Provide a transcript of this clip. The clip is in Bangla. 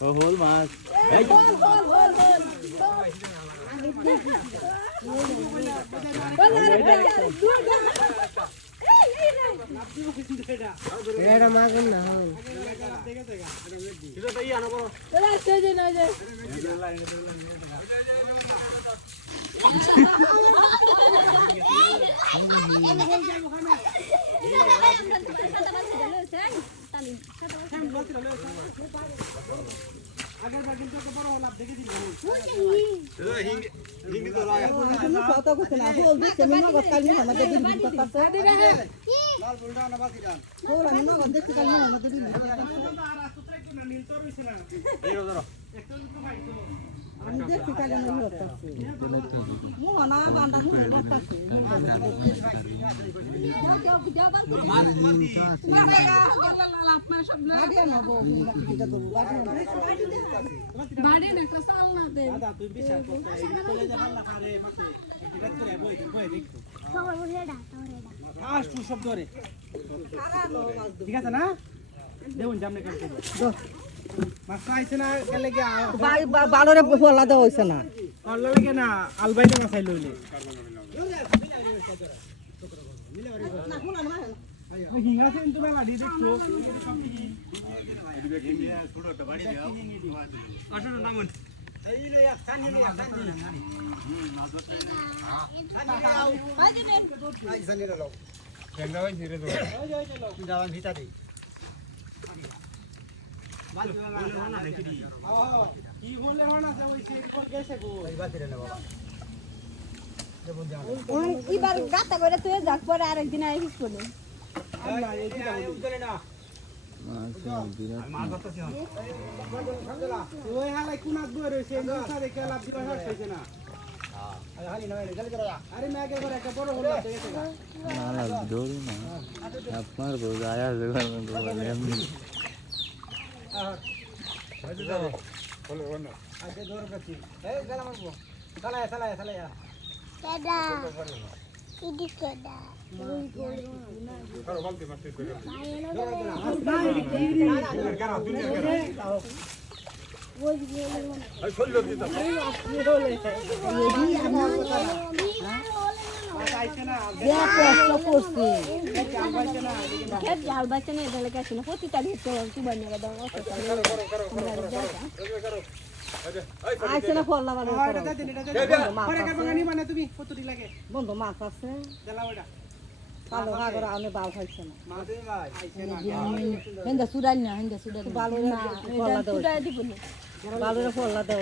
ও হোল মাছ এটা মাগুর না হয় আমি দেখছি কালে মোহনা বান্দা ঠিক আছে না দেখুন সামনে মাছ আইছে না গেলে কি বালরে ফলা দেওয়া হইছে না ফলা লাগে না আলবাইতে মাছ আইলো হইলে হিঙ্গা সেন তো বাঙা দি দেখছো ছোটটা বাড়ি দাও আসলে নামন এই রে সানি রে সানি ভাই দিবেন আই সানি রে লাও কেঙ্গা ভাই ধীরে ধরে ওই লো যাওয়ান ভিতরে এবার গাতা করে তুই যাক পরে আরেকদিন আইস করে আপনার বোঝা এমনি জাল বাচ্চা নেই তাহলে গেছে না প্রতিটা ভিতরে কি বানিয়ে দাও আইছে না ফল লাগানো মানে তুমি কতটি লাগে বন্ধু মাছ আছে কালো কাগর আমি বাল খাইছে না হেন্দা সুরাল না হেন্দা সুরাল বালরে ফল দেওয়া সুরাল দিব না বালরে ফল দেওয়া